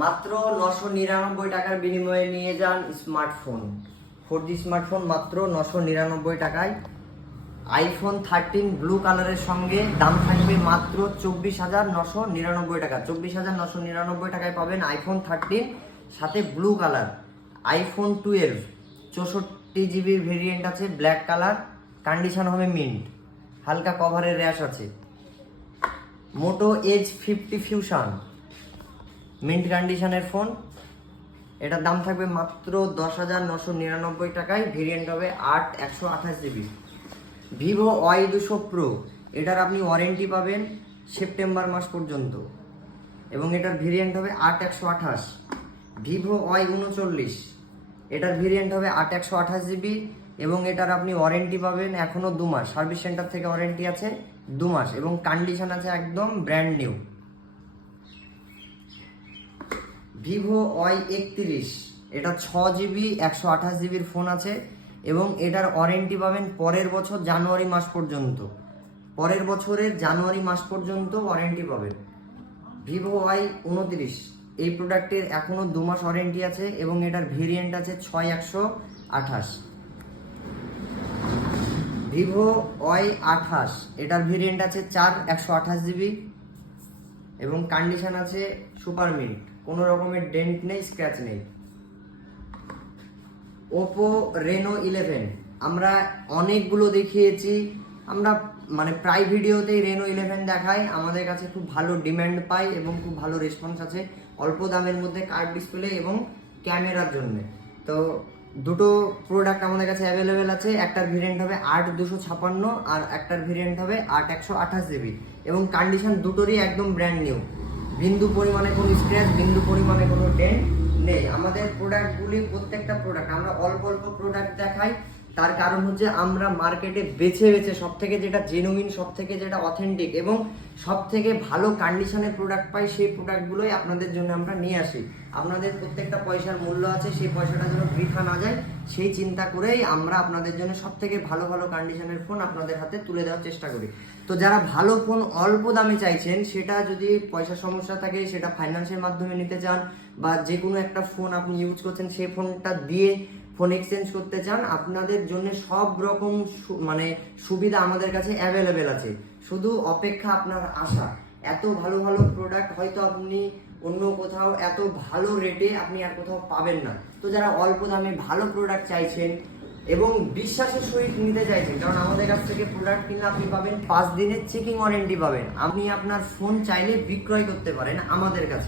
মাত্র 999 টাকার বিনিময়ে নিয়ে যান স্মার্টফোন। 4G স্মার্টফোন মাত্র 999 টাকায়। আইফোন 13 ব্লু কালারের সঙ্গে দাম থাকবে মাত্র 24,999 টাকা। 24,999 টাকায় পাবেন আইফোন 13 সাথে blue colour. IPhone 12 64GB variant আছে, ব্ল্যাক কালার, কন্ডিশন হবে মিন্ট, হালকা কভারের র্যাশ আছে। মোটো এজ 50 ফিউশন মিন্ট কন্ডিশনের ফোন, এটার দাম থাকবে মাত্র 10,999 টাকায়। ভেরিয়েন্ট হবে 8/128GB। ভিভো Y200 প্রো, এটার আপনি ওয়ারেন্টি পাবেন সেপ্টেম্বর মাস পর্যন্ত এবং এটার ভেরিয়েন্ট হবে 8/128। ভিভো Y39, এটার ভেরিয়েন্ট হবে 8/128GB এবং এটার আপনি ওয়ারেন্টি পাবেন এখনও 2 মাস। সার্ভিস সেন্টার থেকে ওয়ারেন্টি আছে 2 মাস এবং কন্ডিশন আছে একদম ব্র্যান্ড নিউ। ভিভো Y31, এটা 6GB 128GBর ফোন আছে এবং এটার ওয়ারেন্টি পাবেন পরের বছর জানুয়ারি মাস পর্যন্ত। পরের বছরের জানুয়ারি মাস পর্যন্ত ওয়ারেন্টি পাবেন। ভিভো Y29, এই প্রোডাক্টের এখনও 2 মাস ওয়ারেন্টি আছে এবং এটার ভেরিয়েন্ট আছে 6128। ভিভো Y28, এটার ভেরিয়েন্ট আছে 4/128GB এবং কন্ডিশন আছে সুপার মিন্ট, কোনো রকমের ডেন্ট নেই, স্ক্র্যাচ নেই। ওপো রেনো 11, আমরা অনেকগুলো দেখিয়েছি, আমরা প্রায় ভিডিওতেই রেনো 11 দেখাই। আমাদের কাছে খুব ভালো ডিমান্ড পাই এবং খুব ভালো রেসপন্স আছে অল্প দামের মধ্যে কার্ভ ডিসপ্লে এবং ক্যামেরার জন্য। তো দুটো প্রোডাক্ট আমাদের কাছে অ্যাভেলেবেল আছে, একটার ভেরিয়েন্ট হবে 8/256 আর একটার ভেরিয়েন্ট হবে 8/128GB এবং কন্ডিশন দুটোরই একদম ব্র্যান্ড নিউ, বিন্দু পরিমাণে কোনো স্ক্র্যাচ, বিন্দু পরিমাণে কোনো ডেন্ট নেই। আমাদের প্রোডাক্টগুলি প্রত্যেকটা প্রোডাক্ট আমরা অল্প অল্প প্রোডাক্ট দেখাই, তার কারণ হচ্ছে আমরা মার্কেটে বেছে বেছে সব থেকে যেটা জেনুইন, সব থেকে যেটা অথেন্টিক এবং সব থেকে ভালো কন্ডিশনের প্রোডাক্ট পাই, সেই প্রোডাক্টগুলোই আপনাদের জন্য আমরা নিয়ে আসি। আপনাদের প্রত্যেকটা পয়সার মূল্য আছে, সেই পয়সাটা যেন বৃথা না যায় সেই চিন্তা করেই আমরা আপনাদের জন্য সব থেকে ভালো ভালো কন্ডিশনের ফোন আপনাদের হাতে তুলে দেওয়ার চেষ্টা করি। তো যারা ভালো ফোন অল্প দামে চাইছেন, সেটা যদি পয়সার সমস্যা থাকে, সেটা ফাইন্যান্সের মাধ্যমে নিতে চান বা যে কোনো একটা ফোন আপনি ইউজ করছেন সেই ফোনটা দিয়ে ফোন এক্সচেঞ্জ করতে চান, আপনাদের জন্য সব রকম সুবিধা আমাদের কাছে অ্যাভেলেবেল আছে। শুধু অপেক্ষা আপনার আশা। এত ভালো ভালো প্রোডাক্ট হয়তো আপনি অন্য কোথাও এত ভালো রেটে আপনি আর কোথাও পাবেন না। তো যারা অল্প দামে ভালো প্রোডাক্ট চাইছেন এবং বিশ্বাসের সহিত নিতে চাইছেন, কারণ আমাদের কাছ থেকে প্রোডাক্ট কিনলে আপনি পাবেন 5 দিনের চেকিং ওয়ারেন্টি পাবেন। আপনি আপনার ফোন চাইলে বিক্রয় করতে পারেন আমাদের কাছে।